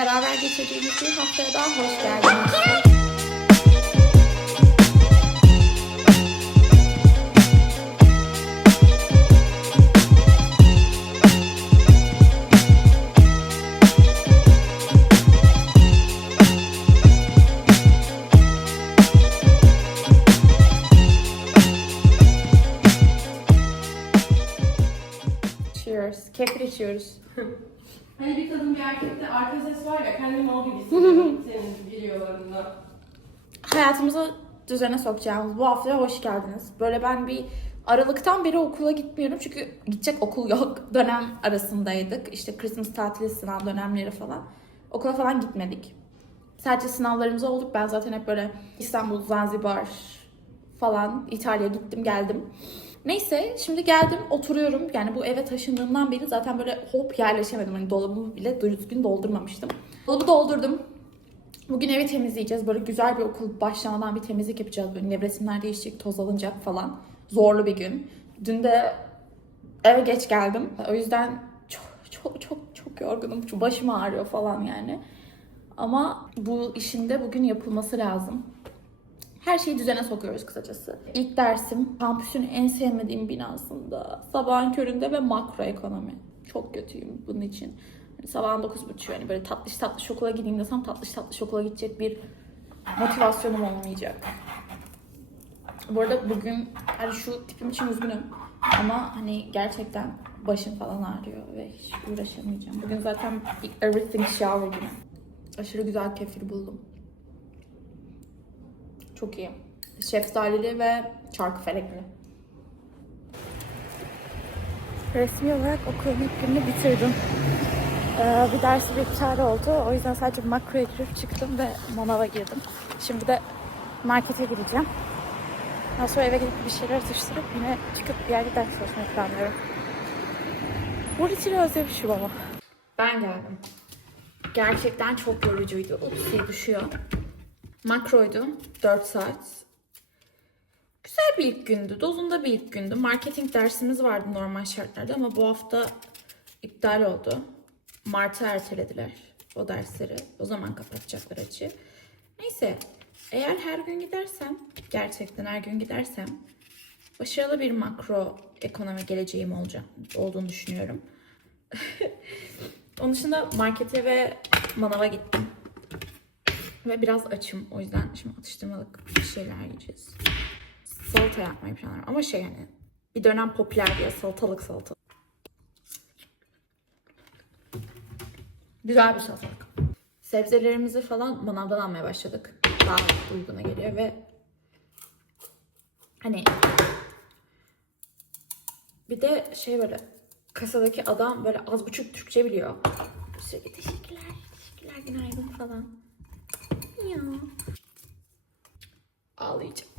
beraber geçirdiğimiz bir haftaya daha hoş geldiniz. Cheers. Kefir içiyoruz. Hani bir kadın bir erkekte arka ses var ya kendimi o gibi hissediyorum senin videolarında. Hayatımızı düzene sokacağımız bu haftaya hoş geldiniz. Böyle ben bir Aralıktan beri okula gitmiyorum çünkü gidecek okul yok. Dönem arasındaydık. İşte Christmas tatili sınav dönemleri falan. Okula falan gitmedik. Sadece sınavlarımız olduk. Ben zaten hep böyle İstanbul, Zanzibar falan İtalya gittim geldim. Neyse şimdi geldim oturuyorum. Yani bu eve taşındığımdan beri zaten böyle hop yerleşemedim. Hani dolabımı bile düzgün doldurmamıştım. Dolabı doldurdum. Bugün evi temizleyeceğiz. Böyle güzel bir okul başlamadan bir temizlik yapacağız. Böyle nevresimler değişecek, toz alınacak falan. Zorlu bir gün. Dün de eve geç geldim. O yüzden çok çok çok çok yorgunum. Başım ağrıyor falan yani. Ama bu işin de bugün yapılması lazım. Her şeyi düzene sokuyoruz kısacası. İlk dersim kampüsün en sevmediğim binasında. Sabahın köründe ve makro ekonomi. Çok kötüyüm bunun için. Hani sabahın 9.30 hani böyle tatlış tatlış okula gideyim desem tatlış tatlış okula gidecek bir motivasyonum olmayacak. Bu arada bugün hani şu tipim için üzgünüm. Ama hani gerçekten başım falan ağrıyor ve hiç uğraşamayacağım. Bugün zaten everything shower günü. Aşırı güzel kefir buldum. Çok iyi. Şeftalili ve çarkıfelekli. Resmi olarak okulun ilk gününü bitirdim. Ee, bir dersim iptal oldu. O yüzden sadece makroya girip çıktım ve manava girdim. Şimdi de markete gireceğim. Daha sonra eve gidip bir şeyler atıştırıp yine çıkıp bir yerde ders çalışmayı planlıyorum. Bu için özlemişim ama. Ben geldim. Gerçekten çok yorucuydu. Upsi düşüyor. Makroydu. 4 saat. Güzel bir ilk gündü. Dozunda bir ilk gündü. Marketing dersimiz vardı normal şartlarda ama bu hafta iptal oldu. Mart'a ertelediler o dersleri. O zaman kapatacaklar açı. Neyse. Eğer her gün gidersem, gerçekten her gün gidersem başarılı bir makro ekonomi geleceğim olacak, olduğunu düşünüyorum. Onun dışında markete ve manava gittim. Ve biraz açım. O yüzden şimdi atıştırmalık bir şeyler yiyeceğiz. Salata yapmayı planlıyorum. Ama şey hani bir dönem popüler diye salatalık salata. Güzel bir salatalık. Sebzelerimizi falan manavdan almaya başladık. Daha uyguna geliyor ve hani bir de şey böyle kasadaki adam böyle az buçuk Türkçe biliyor. Sürekli teşekkürler, teşekkürler, günaydın falan. Ya. Ağlayacağım.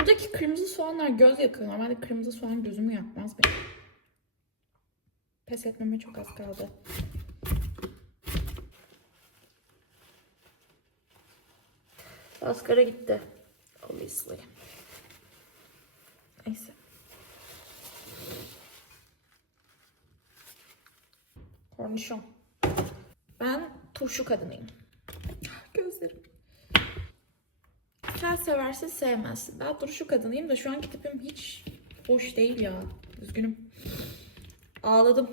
Buradaki kırmızı soğanlar göz yakıyor. Normalde kırmızı soğan gözümü yakmaz benim. Pes etmeme çok az kaldı. Maskara gitti. Obviously. Neyse. Kornişon. Ben turşu kadınıyım. Sen seversin sevmezsin. Ben turşu kadınıyım da şu anki tipim hiç hoş değil ya. Üzgünüm. Ağladım.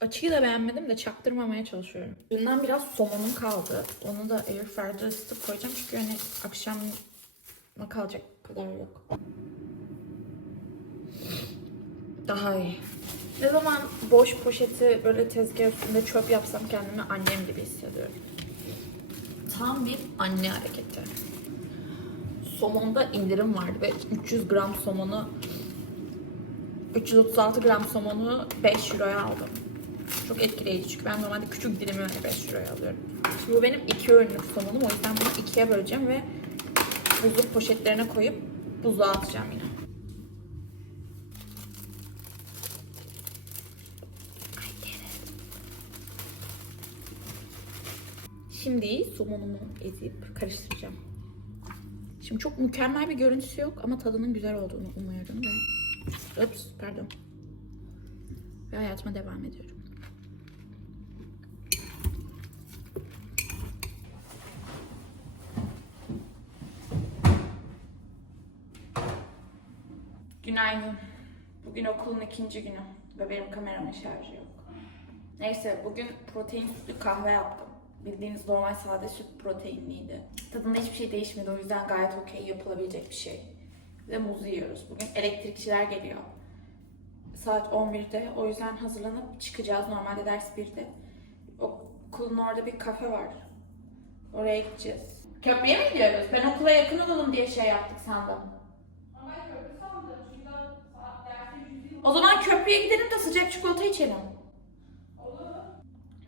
Açıyı da beğenmedim de çaktırmamaya çalışıyorum. Dünden biraz somonum kaldı. Onu da airfryer'da ısıtıp koyacağım çünkü hani akşama kalacak kadar yok. Daha iyi. Ne zaman boş poşeti böyle tezgah üstünde çöp yapsam kendimi annem gibi hissediyorum. Tam bir anne hareketi. Somonda indirim vardı ve 300 gram somonu 336 gram somonu 5 euroya aldım. Çok etkileyici çünkü ben normalde küçük dilimi hani 5 euroya alıyorum. Şimdi bu benim iki öğünlük somonum o yüzden bunu ikiye böleceğim ve buzluk poşetlerine koyup buzluğa atacağım yine. Şimdi somonumu ezip karıştıracağım. Şimdi çok mükemmel bir görüntüsü yok ama tadının güzel olduğunu umuyorum ve Ups, pardon. Ve hayatıma devam ediyorum. Günaydın. Bugün okulun ikinci günü ve benim kameramın şarjı yok. Neyse bugün protein sütlü kahve yaptım. Bildiğiniz normal sade süt proteinliydi. Tadında hiçbir şey değişmedi o yüzden gayet okey yapılabilecek bir şey. Ve muz yiyoruz. Bugün elektrikçiler geliyor. Saat 11'de o yüzden hazırlanıp çıkacağız. Normalde ders 1'de. Okulun orada bir kafe var. Oraya gideceğiz. Köprüye mi gidiyoruz? Ben okula yakın olalım diye şey yaptık sandım. Ama ben köprü sandım. O zaman köprüye gidelim de sıcak çikolata içelim.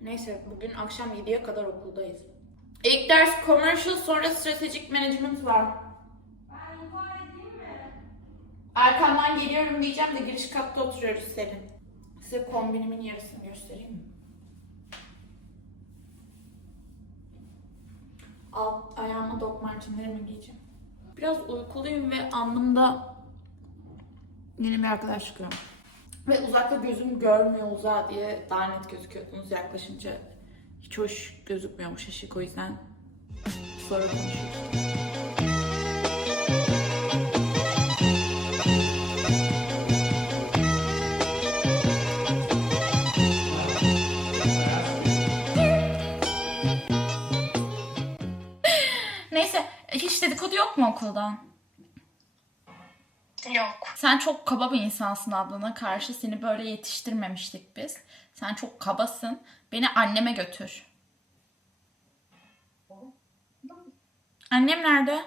Neyse bugün akşam 7'ye kadar okuldayız. İlk ders commercial sonra stratejik management var. Ben ihbar edeyim mi? Arkandan geliyorum diyeceğim de giriş katta oturuyoruz senin. Size kombinimin yarısını göstereyim mi? Alt ayağıma dog martinlerimi giyeceğim. Biraz uykuluyum ve alnımda yeni bir arkadaş çıkıyorum. Ve uzakta gözüm görmüyor uzağa diye daha net gözüküyordunuz yaklaşınca. Hiç hoş gözükmüyormuş ışık o yüzden sonra konuşuruz. Neyse hiç dedikodu yok mu okuldan? Yok. Sen çok kaba bir insansın ablana karşı. Seni böyle yetiştirmemiştik biz. Sen çok kabasın. Beni anneme götür. Annem nerede?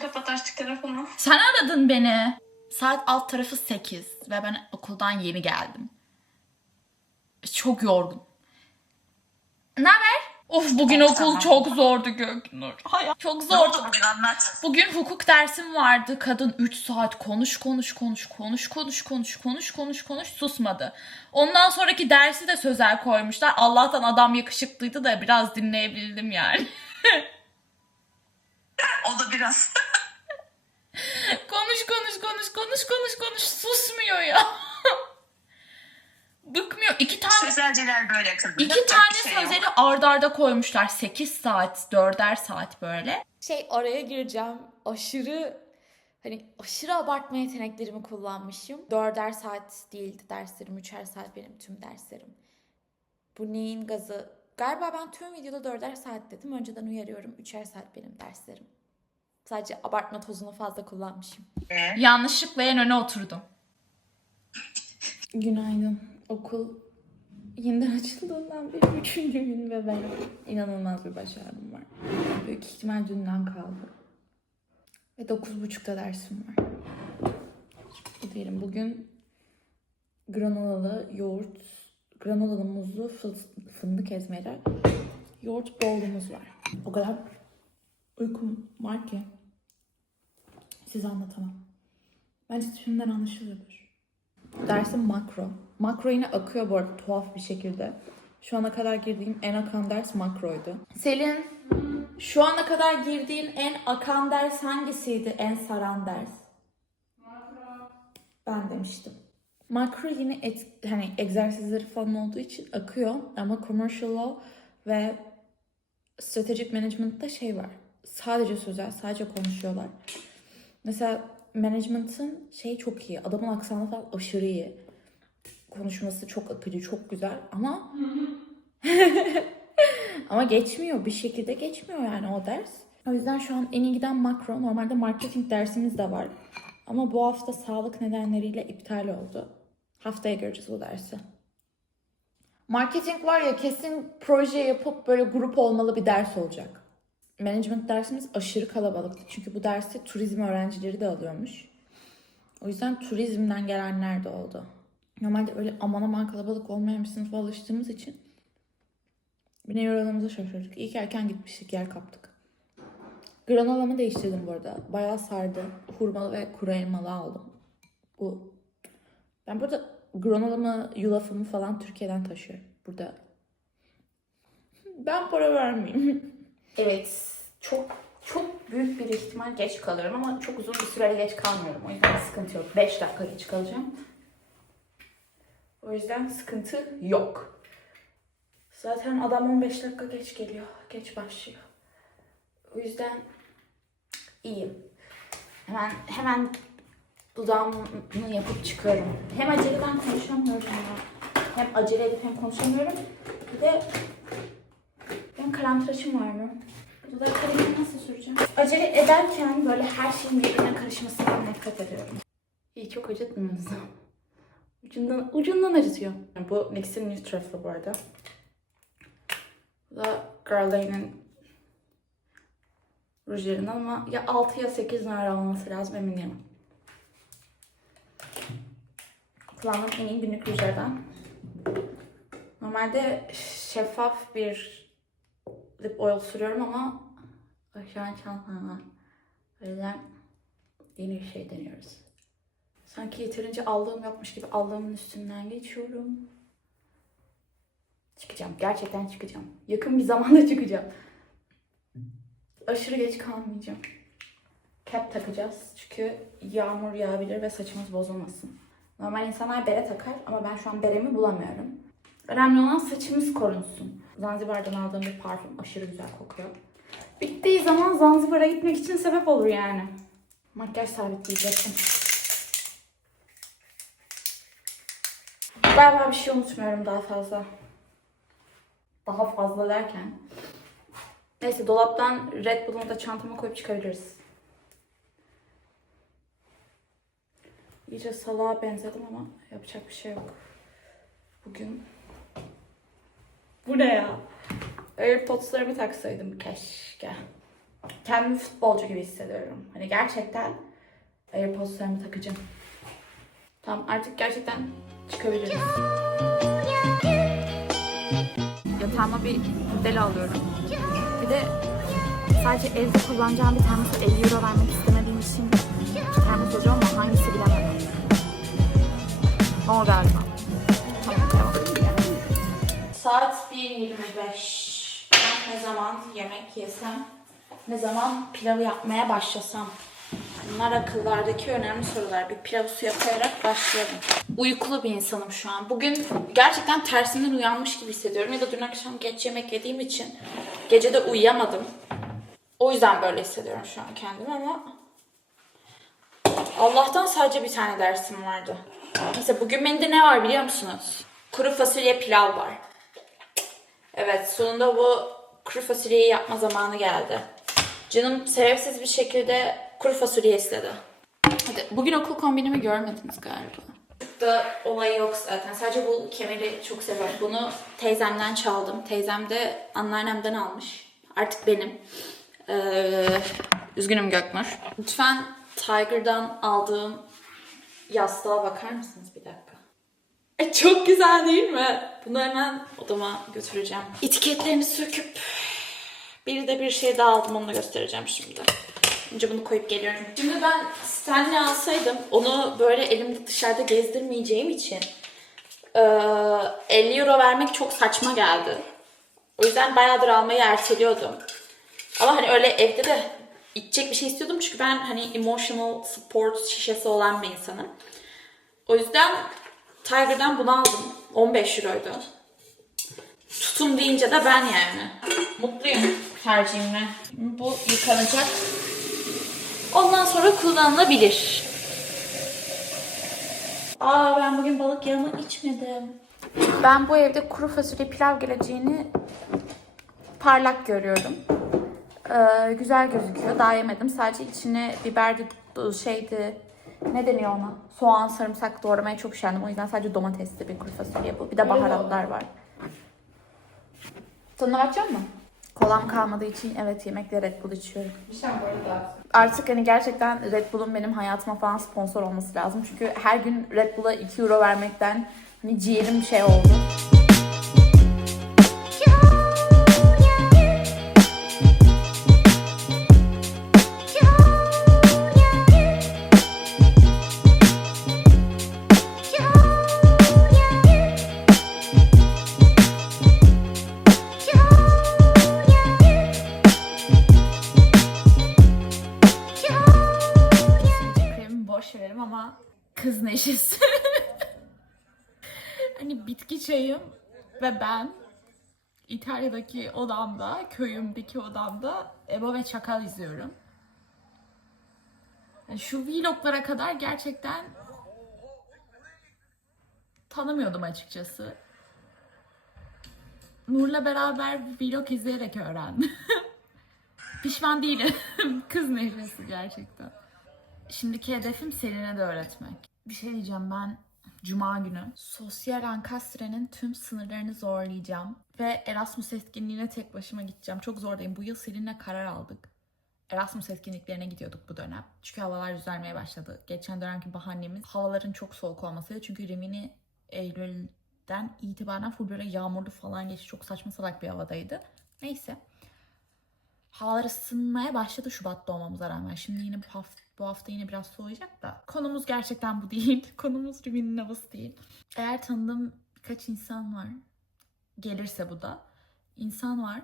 Kapat artık telefonu. Sen aradın beni. Saat alt tarafı 8 ve ben okuldan yeni geldim. Çok yorgun. Ne haber? Of bugün Çok okul tamam. çok zordu Göknur. Hayat çok Ne zordu. oldu bugün anlat. Bugün hukuk dersim vardı. Kadın 3 saat konuş konuş konuş konuş konuş konuş konuş konuş konuş susmadı. Ondan sonraki dersi de sözel koymuşlar. Allah'tan adam yakışıklıydı da biraz dinleyebildim yani. O da biraz. konuş konuş konuş konuş konuş konuş susmuyor ya. Bıkmıyor. İki tane Sözelciler böyle kızım. İki tane şey yok. sözeli ard arda koymuşlar. 8 saat, 4'er saat böyle. Şey araya gireceğim. Aşırı hani aşırı abartma yeteneklerimi kullanmışım. 4'er saat değildi derslerim. 3'er saat benim tüm derslerim. Bu neyin gazı? Galiba ben tüm videoda 4'er saat dedim. Önceden uyarıyorum. 3'er saat benim derslerim. Sadece abartma tozunu fazla kullanmışım. Ee, Yanlışlıkla en öne oturdum. Günaydın. Okul yeniden açıldığından beri üçüncü gün ve ben inanılmaz bir başarım var. Büyük ihtimal dünden kaldı. Ve dokuz buçukta dersim var. Diyelim bugün granolalı yoğurt, granolalı muzlu fı- fındık ezmeli yoğurt bowl'umuz var. O kadar uykum var ki size anlatamam. Bence şimdiden anlaşılıyordur. Dersim makro. Makro yine akıyor bu arada tuhaf bir şekilde. Şu ana kadar girdiğim en akan ders makroydu. Selin, şu ana kadar girdiğin en akan ders hangisiydi? En saran ders? Ben demiştim. Makro yine et, hani egzersizleri falan olduğu için akıyor ama commercial law ve strategic management'ta şey var. Sadece sözel, sadece konuşuyorlar. Mesela management'ın şey çok iyi. Adamın aksanı falan aşırı iyi. Konuşması çok akıcı, çok güzel ama ama geçmiyor. Bir şekilde geçmiyor yani o ders. O yüzden şu an en iyi giden makro. Normalde marketing dersimiz de var. Ama bu hafta sağlık nedenleriyle iptal oldu. Haftaya göreceğiz o dersi. Marketing var ya kesin proje yapıp böyle grup olmalı bir ders olacak. Management dersimiz aşırı kalabalıktı. Çünkü bu dersi turizm öğrencileri de alıyormuş. O yüzden turizmden gelenler de oldu. Normalde öyle aman aman kalabalık olmayan bir sınıfa alıştığımız için bir ne yorulduğumuzu şaşırdık. İyi ki erken gitmiştik, yer kaptık. Granolamı değiştirdim bu arada. Bayağı sardı. Hurmalı ve kuru elmalı aldım. Bu. Ben burada granolamı, yulafımı falan Türkiye'den taşıyorum. Burada. Ben para vermeyeyim. Evet. Çok çok büyük bir ihtimal geç kalırım ama çok uzun bir süre geç kalmıyorum. O yüzden sıkıntı yok. 5 dakika geç kalacağım. O yüzden sıkıntı yok. Zaten adam 15 dakika geç geliyor. Geç başlıyor. O yüzden iyiyim. Hemen hemen dudağımı yapıp çıkıyorum. Hem aceleden konuşamıyorum ya. Hem acele edip hem konuşamıyorum. Bir de benim tıraşım var mı? Dudak kalemini nasıl süreceğim? Acele ederken böyle her şeyin birbirine karışmasından nefret ediyorum. İyi çok acıtmıyorsunuz. Ucundan, ucundan acıtıyor. Bu NYX'in Nude Trüffle bu arada. Bu da Guerlain'in rujlarından ama ya 6 ya 8 numara olması lazım emin değilim. Kullandığım en iyi günlük rujlardan. Normalde şeffaf bir lip oil sürüyorum ama şu an çantam var. O yüzden yeni bir şey deniyoruz. Sanki yeterince aldığım yokmuş gibi aldığımın üstünden geçiyorum. Çıkacağım. Gerçekten çıkacağım. Yakın bir zamanda çıkacağım. Aşırı geç kalmayacağım. Cap takacağız. Çünkü yağmur yağabilir ve saçımız bozulmasın. Normal insanlar bere takar ama ben şu an beremi bulamıyorum. Önemli olan saçımız korunsun. Zanzibar'dan aldığım bir parfüm aşırı güzel kokuyor. Bittiği zaman Zanzibar'a gitmek için sebep olur yani. Makyaj sabitleyecektim. Galiba bir şey unutmuyorum daha fazla. Daha fazla derken. Neyse dolaptan Red Bull'umu da çantama koyup çıkabiliriz. İyice salağa benzedim ama yapacak bir şey yok. Bugün... Bu ne ya? AirPods'larımı taksaydım keşke. Kendimi futbolcu gibi hissediyorum. Hani gerçekten AirPods'larımı takacağım. Tamam artık gerçekten çıkabiliriz. Yatağıma bir model alıyorum. Bir de sadece evde kullanacağım bir tanesi 50 euro vermek istemediğim için termos alacağım ama hangisi bilemedim. O galiba. Tamam devam. Saat 1.25. Ben ne zaman yemek yesem, ne zaman pilavı yapmaya başlasam. Bunlar akıllardaki önemli sorular. Bir pilav suya koyarak başlayalım. Uykulu bir insanım şu an. Bugün gerçekten tersinden uyanmış gibi hissediyorum. Ya da dün akşam geç yemek yediğim için gece de uyuyamadım. O yüzden böyle hissediyorum şu an kendimi ama Allah'tan sadece bir tane dersim vardı. Mesela bugün menüde ne var biliyor musunuz? Kuru fasulye pilav var. Evet sonunda bu kuru fasulyeyi yapma zamanı geldi. Canım sebepsiz bir şekilde kuru fasulye istedi. Hadi bugün okul kombinimi görmediniz galiba. Da olay yok zaten. Sadece bu kemeri çok seviyorum. Bunu teyzemden çaldım. Teyzem de anneannemden almış. Artık benim. Ee, üzgünüm Göknur. Lütfen Tiger'dan aldığım yastığa bakar mısınız bir dakika? E, çok güzel değil mi? Bunu hemen odama götüreceğim. Etiketlerini söküp bir de bir şey daha aldım onu da göstereceğim şimdi. Önce bunu koyup geliyorum. Şimdi ben Stanley alsaydım onu böyle elimde dışarıda gezdirmeyeceğim için eee, 50 euro vermek çok saçma geldi. O yüzden bayağıdır almayı erteliyordum. Ama hani öyle evde de içecek bir şey istiyordum çünkü ben hani emotional support şişesi olan bir insanım. O yüzden Tiger'dan bunu aldım. 15 euroydu. Tutum deyince de ben yani. Mutluyum tercihimle. Bu yıkanacak. Ondan sonra kullanılabilir. Aa ben bugün balık yağımı içmedim. Ben bu evde kuru fasulye pilav geleceğini parlak görüyorum. Ee, güzel gözüküyor. Daha yemedim. Sadece içine biberdi, şeydi, ne deniyor ona? Soğan, sarımsak doğramaya çok üşendim. O yüzden sadece domatesli bir kuru fasulye bu. Bir de baharatlar var. Tadına bakacak mısın? Kolam kalmadığı için evet yemekle Red Bull içiyorum. Bir şey böyle Artık hani gerçekten Red Bull'un benim hayatıma falan sponsor olması lazım. Çünkü her gün Red Bull'a 2 euro vermekten hani ciğerim şey oldu. Ve ben İtalya'daki odamda, köyümdeki odamda Ebo ve Çakal izliyorum. Yani şu vloglara kadar gerçekten tanımıyordum açıkçası. Nur'la beraber vlog izleyerek öğrendim. Pişman değilim. Kız nefresi gerçekten. Şimdiki hedefim Selin'e de öğretmek. Bir şey diyeceğim ben Cuma günü Sosyal Ankastre'nin tüm sınırlarını zorlayacağım. Ve Erasmus etkinliğine tek başıma gideceğim. Çok zordayım. Bu yıl Selin'le karar aldık. Erasmus etkinliklerine gidiyorduk bu dönem. Çünkü havalar düzelmeye başladı. Geçen dönemki bahanemiz havaların çok soğuk olmasıydı. Çünkü Rimini Eylül'den itibaren full böyle yağmurlu falan geçti. Çok saçma salak bir havadaydı. Neyse. Havalar ısınmaya başladı Şubat'ta olmamıza rağmen. Şimdi yine bu hafta, bu hafta yine biraz soğuyacak da. Konumuz gerçekten bu değil. Konumuz Rimini'nin havası değil. Eğer tanıdığım birkaç insan var. Gelirse bu da. insan var.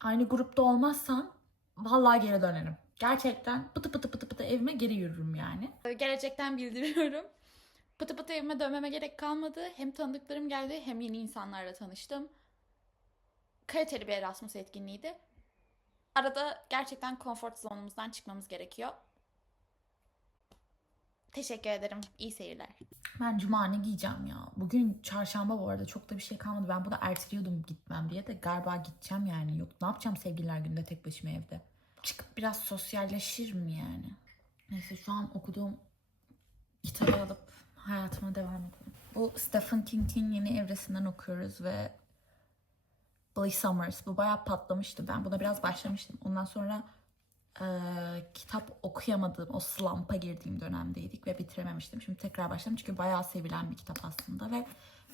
Aynı grupta olmazsam vallahi geri dönerim. Gerçekten pıtı pıtı pıtı pıtı evime geri yürürüm yani. Gelecekten bildiriyorum. Pıtı pıtı evime dönmeme gerek kalmadı. Hem tanıdıklarım geldi hem yeni insanlarla tanıştım. Kaliteli bir Erasmus etkinliğiydi. Arada gerçekten konfor zonumuzdan çıkmamız gerekiyor. Teşekkür ederim. İyi seyirler. Ben cuma ne giyeceğim ya? Bugün çarşamba bu arada çok da bir şey kalmadı. Ben bunu erteliyordum gitmem diye de galiba gideceğim yani. Yok ne yapacağım sevgililer günde tek başıma evde. Çıkıp biraz sosyalleşirim yani. Neyse şu an okuduğum kitabı alıp hayatıma devam edelim. Bu Stephen King'in yeni evresinden okuyoruz ve Billy Summers. Bu bayağı patlamıştı. Ben buna biraz başlamıştım. Ondan sonra eee, kitap okuyamadığım, o slump'a girdiğim dönemdeydik ve bitirememiştim. Şimdi tekrar başladım çünkü bayağı sevilen bir kitap aslında ve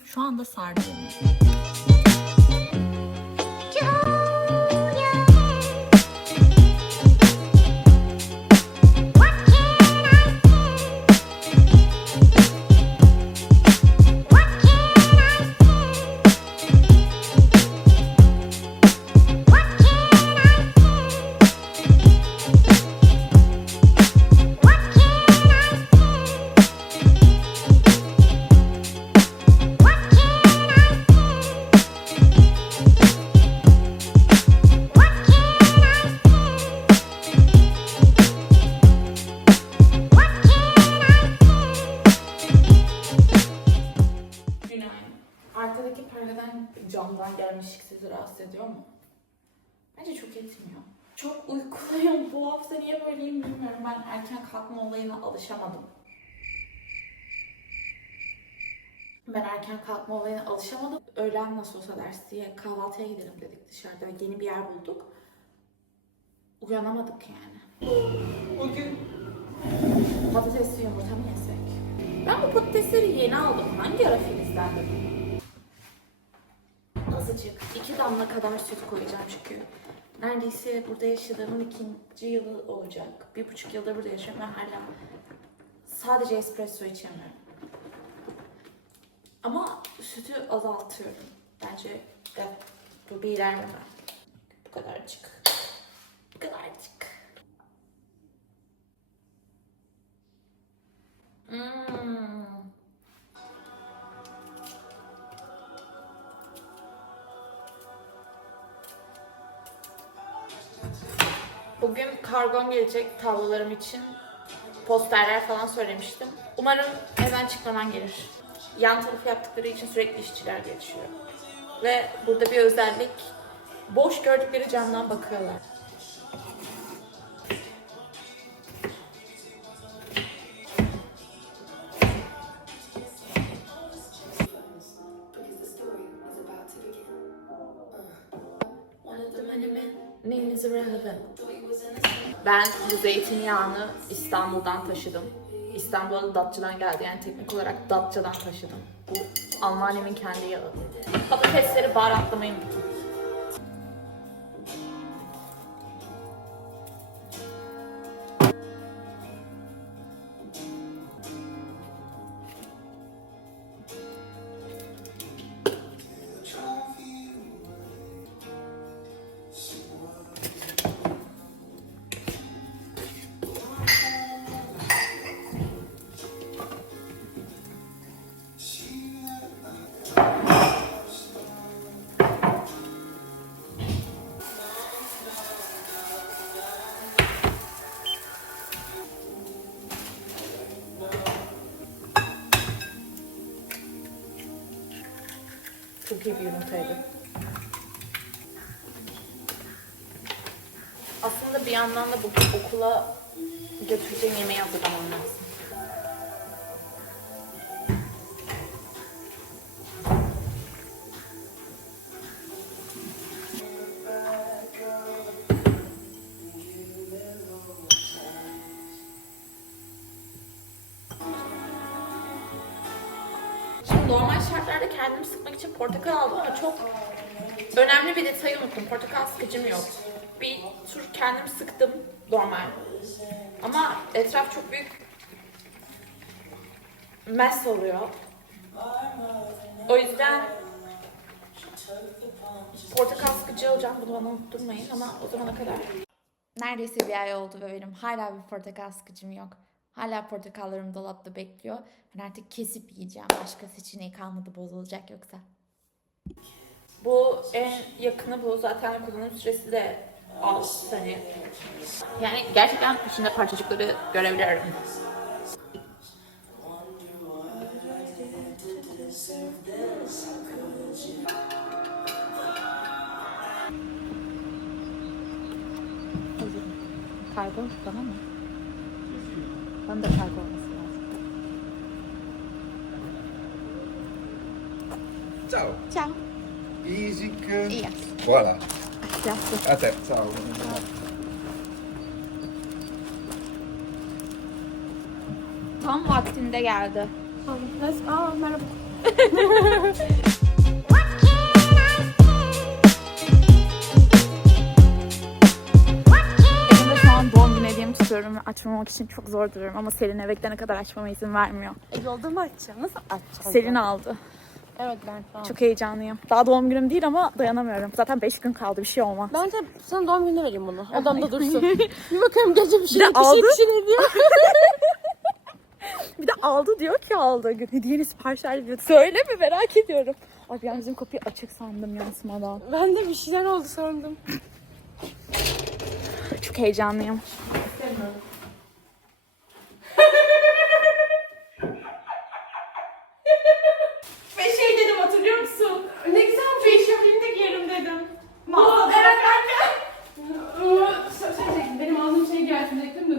şu anda sardı. Bence çok etmiyor. Çok uykuluyum. Bu hafta niye böyleyim bilmiyorum. Ben erken kalkma olayına alışamadım. Ben erken kalkma olayına alışamadım. Öğlen nasıl olsa ders diye kahvaltıya gidelim dedik dışarıda. Yeni bir yer bulduk. Uyanamadık yani. Patatesli yumurta mı yesek? Ben bu patatesleri yeni aldım. Hangi ara filizlendi? Azıcık. iki damla kadar süt koyacağım çünkü. Neredeyse burada yaşadığımın ikinci yılı olacak. Bir buçuk yıldır burada yaşıyorum ve hala sadece espresso içemiyorum. Ama sütü azaltıyorum. Bence evet, bu bir ilerleme. Bu kadarcık. Bu kadarcık. Hmm. Bugün kargom gelecek tablolarım için posterler falan söylemiştim. Umarım evden çıkmadan gelir. Yan tarafı yaptıkları için sürekli işçiler geçiyor. Ve burada bir özellik boş gördükleri camdan bakıyorlar. Bu zeytinyağını İstanbul'dan taşıdım. İstanbul'a Datça'dan geldi. Yani teknik olarak Datça'dan taşıdım. Bu anneannemin kendi yağı. Patatesleri baharatlamayı unuttum. Bir yumurtaydı. Aslında bir yandan da bugün okula götüreceğim yemeği hazırlamam lazım. Çok önemli bir detayı unuttum. Portakal sıkıcım yok. Bir tur kendimi sıktım normal. Ama etraf çok büyük mess oluyor. O yüzden portakal sıkıcı olacağım. Bunu bana unutturmayın ama o zamana kadar. Neredeyse bir ay oldu ve benim hala bir portakal sıkıcım yok. Hala portakallarım dolapta bekliyor. Ben artık kesip yiyeceğim. Başka seçeneği kalmadı bozulacak yoksa. Bu en yakını bu. Zaten kullanım süresi de az. Hani yani gerçekten içinde parçacıkları görebiliyorum. Kargo bana mı? Bana da kargo olması lazım. Ciao. Ciao. Easy. Yes. Voilà. Grazie. A te, ciao. Tam vaktinde geldi. Aa merhaba. Elimde şu an doğum günü hediyemi tutuyorum ve açmamak için çok zor duruyorum ama Selin eve gidene kadar açmama izin vermiyor. E, yolda mı açacağım? Nasıl açacağım? Selin aldı. Evet ben tamam. Çok heyecanlıyım. Daha doğum günüm değil ama dayanamıyorum. Zaten 5 gün kaldı bir şey olmaz. Bence sana doğum gününe vereyim bunu. Odamda dursun. bir bakıyorum gece bir şey bir şey kişi diyor. Bir de aldı diyor ki aldı. Hediyeni sipariş verdi diyor. Söyle mi merak ediyorum. Ay ben bizim kapıyı açık sandım yansımadan. ben de bir şeyler oldu sandım. Çok heyecanlıyım. Ve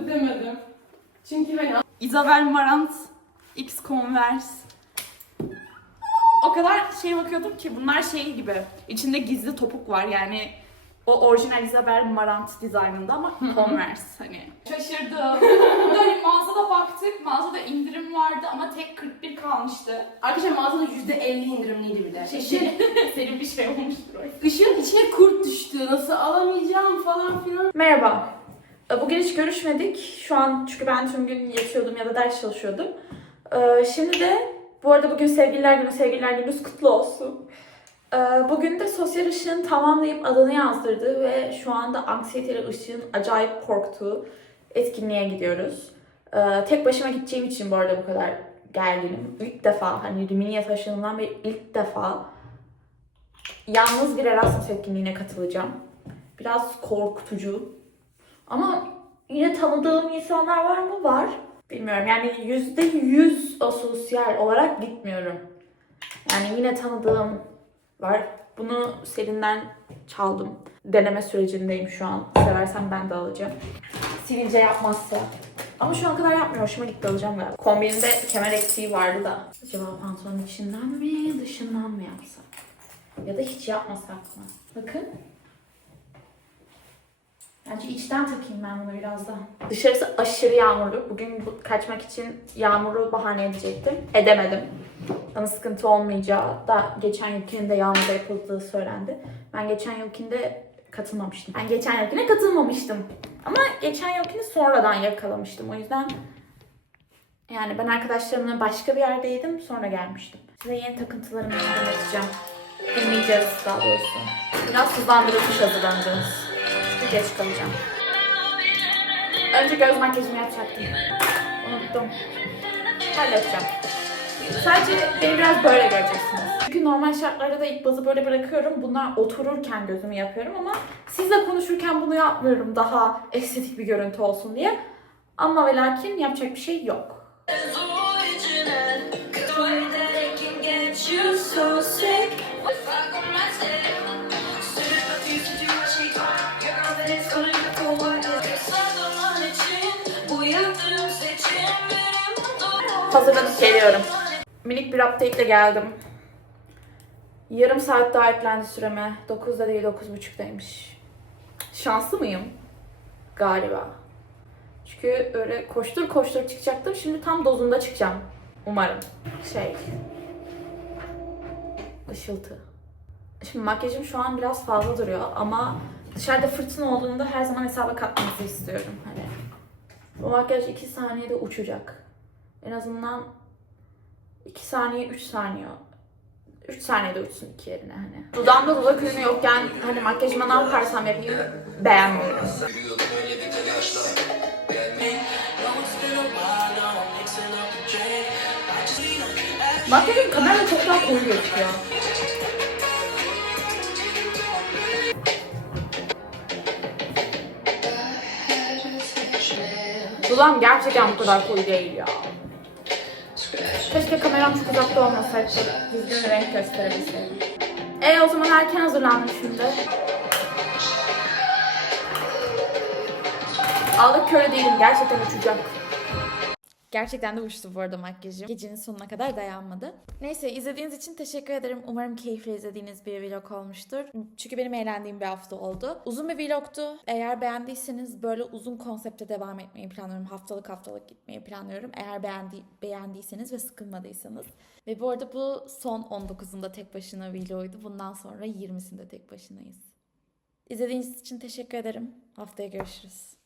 demedim. Çünkü hani Isabel Marant X Converse. O kadar şey bakıyordum ki bunlar şey gibi. İçinde gizli topuk var yani. O orijinal Isabel Marant dizaynında ama Converse hani. Şaşırdım. Burada hani mağazada baktık. Mağazada indirim vardı ama tek 41 kalmıştı. arkadaşlar mağazada %50 indirimliydi bir de. Şey, Işın, senin bir şey olmuştur o. ışın içine kurt düştü. Nasıl alamayacağım falan filan. Merhaba. Ee, Bugün hiç görüşmedik. Şu an çünkü ben tüm gün yatıyordum ya da ders çalışıyordum. Ee, Şimdi de bu arada bugün sevgililer günü, sevgililer gününüz kutlu olsun. Ee, Bugün de sosyal ışığın tamamlayıp adını yazdırdığı ve şu anda anksiyeteli ışığın acayip korktuğu etkinliğe gidiyoruz. Tek başıma gideceğim için bu arada bu kadar gerginim. İlk defa hani Rimini'ye taşındığımdan beri ilk defa yalnız bir Erasmus etkinliğine katılacağım. Biraz korkutucu. Ama yine tanıdığım insanlar var mı? Var. Bilmiyorum yani yüzde yüz asosyal olarak gitmiyorum. Yani yine tanıdığım var. Bunu Selin'den çaldım. Deneme sürecindeyim şu an. Seversen ben de alacağım. Sivilce yapmazsa. Ama şu an kadar yapmıyor. Hoşuma gitti alacağım galiba. Kombinimde kemer eksiği vardı da. Acaba pantolonun içinden mi dışından mı yapsak? Ya da hiç yapmasak mı? Bakın. Bence içten takayım ben bunu birazdan. Dışarısı aşırı yağmurlu. Bugün bu- kaçmak için yağmuru bahane edecektim. Edemedim. Bana sıkıntı olmayacağı da geçen yılkinin de yağmurda yapıldığı söylendi. Ben geçen yılkinde katılmamıştım. Ben geçen yılkine katılmamıştım. Ama geçen yılkini sonradan yakalamıştım. O yüzden yani ben arkadaşlarımla başka bir yerdeydim. Sonra gelmiştim. Size yeni takıntılarımı anlatacağım. Dinleyeceğiz daha doğrusu. Biraz hızlandırılmış hazırlanacağız. Bir geç kalacağım. Önce göz makyajımı yapacaktım. Unuttum. Halledeceğim. Sadece beni biraz böyle göreceksiniz. Çünkü normal şartlarda da ilk bazı böyle bırakıyorum. Bunlar otururken gözümü yapıyorum ama sizle konuşurken bunu yapmıyorum daha estetik bir görüntü olsun diye. Ama ve lakin yapacak bir şey yok. Hazırlanıp geliyorum. Minik bir update ile geldim. Yarım saat daha eklendi süreme. 9'da değil 9.30'daymış. Şanslı mıyım? Galiba. Çünkü öyle koştur koştur çıkacaktım. Şimdi tam dozunda çıkacağım. Umarım. Şey. Işıltı. Şimdi makyajım şu an biraz fazla duruyor ama dışarıda fırtına olduğunda her zaman hesaba katmanızı istiyorum. Hani bu makyaj 2 saniyede uçacak. En azından 2 saniye 3 saniye 3 saniyede uçsun iki yerine hani. Dudağımda dudak ürünü yokken hani makyajıma ne yaparsam yapayım beğenmiyorum. Makyajım kamerada çok daha koyu gözüküyor. Dudağım gerçekten bu kadar koyu değil ya. Keşke kameram çok uzakta olmasaydı. Düzgün renk gösterebilseydim. E o zaman erken hazırlandım şimdi. Aldık köre değilim. Gerçekten uçacak. Gerçekten de uçtu bu arada makyajım. Gecenin sonuna kadar dayanmadı. Neyse izlediğiniz için teşekkür ederim. Umarım keyifle izlediğiniz bir vlog olmuştur. Çünkü benim eğlendiğim bir hafta oldu. Uzun bir vlogtu. Eğer beğendiyseniz böyle uzun konsepte devam etmeyi planlıyorum. Haftalık haftalık gitmeyi planlıyorum. Eğer beğendi, beğendiyseniz ve sıkılmadıysanız. Ve bu arada bu son 19'unda tek başına vloguydu. Bundan sonra 20'sinde tek başınayız. İzlediğiniz için teşekkür ederim. Haftaya görüşürüz.